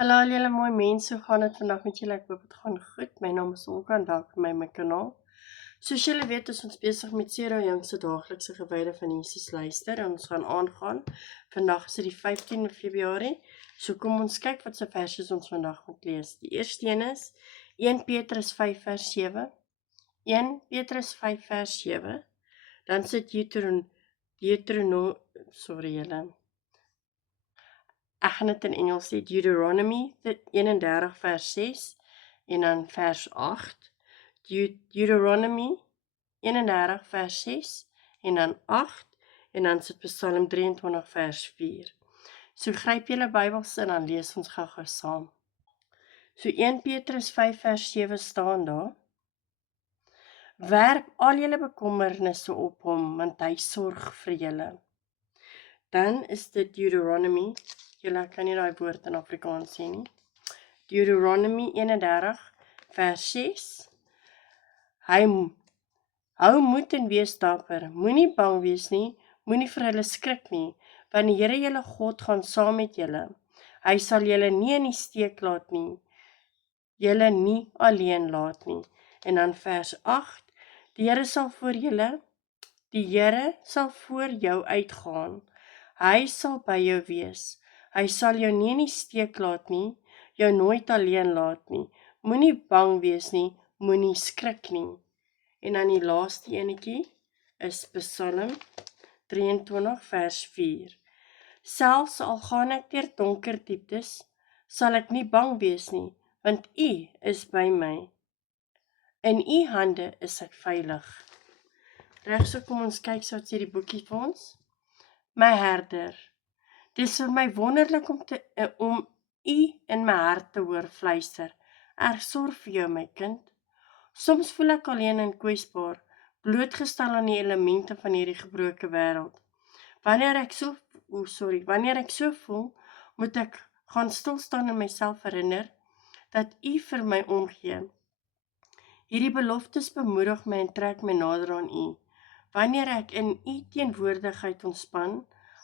Hallo al julle mooi mense, hoe gaan dit vandag met julle? Ek hoop dit gaan goed. My naam is Olga en welkom by my kanaal. Soos julle weet is ons besig met Sero Jong se daaglikse gewyde van Jesus luister en ons gaan aangaan. Vandag is dit die 15de Februarie. So kom ons kyk wat se verse ons vandag moet lees. Die eerste een is 1 Petrus 5 vers 7. 1 Petrus 5 vers 7. Dan sit ek gaan dit in Engels sê, Deuteronomy 31 vers 6 en dan vers 8. Deuteronomy 31 vers 6 en dan 8 en dan sit Psalm 23 vers 4. So gryp julle Bybels in en lees ons gou saam. So 1 Petrus 5 vers 7 staan daar: Werp al julle bekommernisse op hom, want hy sorg vir julle. Dan is dit Deuteronomy, julle kan nie daai woord in Afrikaans sê nie. Deuteronomy 31 vers 6. Hou moed en wees dapper, moenie bang wees nie, moenie vir hulle skrik nie, want die Here julle God gaan saam met julle. Hy sal julle nie in die steek laat nie, julle nie alleen laat nie. En dan vers 8. Die Here sal voor jou uitgaan. Hy sal by jou wees. Hy sal jou nie in die steek laat nie, jou nooit alleen laat nie. Moenie bang wees nie, moenie skrik nie. En dan die laaste enetjie is Psalm 23 vers 4. Selfs al gaan ek deur donker dieptes, sal ek nie bang wees nie, want U is by my. In U hande is ek veilig. Regso kom ons kyk so wat sê die boekie vir ons. My herder, dis vir my wonderlik om U in my hart te hoor fluister. Ek sorg vir jou, my kind. Soms voel ek alleen en kwesbaar, blootgestel aan die elemente van hierdie gebroke wêreld. Wanneer ek so voel, moet ek gaan stil staan en myself herinner dat U vir my omgee. Hierdie beloftes bemoedig my en trek my nader aan U. Wanneer ek in U teenwoordigheid ontspan,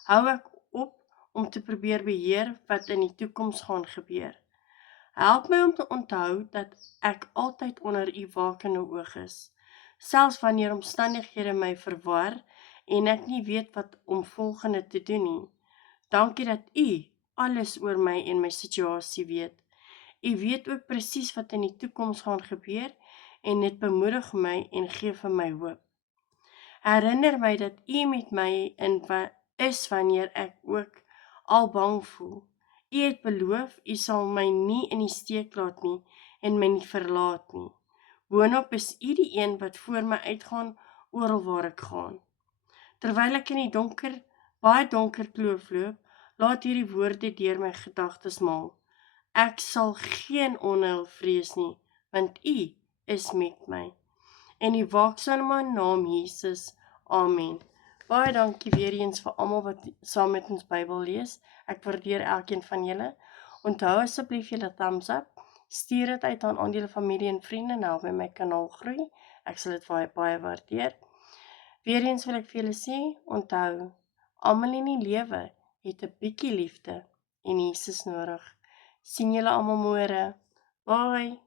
hou ek op om te probeer beheer wat in die toekoms gaan gebeur. Help my om te onthou dat ek altyd onder U wakende oog is, selfs wanneer omstandighede my verwar en ek nie weet wat om volgende te doen nie. Dankie dat U alles oor my en my situasie weet. U weet ook presies wat in die toekoms gaan gebeur en dit bemoedig my en gee vir my hoop. Herinner my dat U met my is wanneer ek ook al bang voel. U het beloof, U sal my nie in die steek laat nie en my nie verlaat nie. Boonop is U die een wat voor my uitgaan oral waar ek gaan. Terwyl ek in die baie donker kloof loop, laat hierdie woorde deur my gedagtes maal. Ek sal geen onheil vrees nie, want U is met my. En die waaksame naam Jesus. Amen. Baie dankie weer eens vir almal wat saam met ons Bybel lees. Ek waardeer elkeen van julle. Onthou asseblief julle thumbs up. Stuur dit uit aan julle familie en vriende en help my kanaal groei. Ek sal dit baie waardeer. Weer eens wil ek vir julle sê, onthou, almal in die lewe het 'n bietjie liefde en Jesus nodig. Sien julle almal môre. Bye.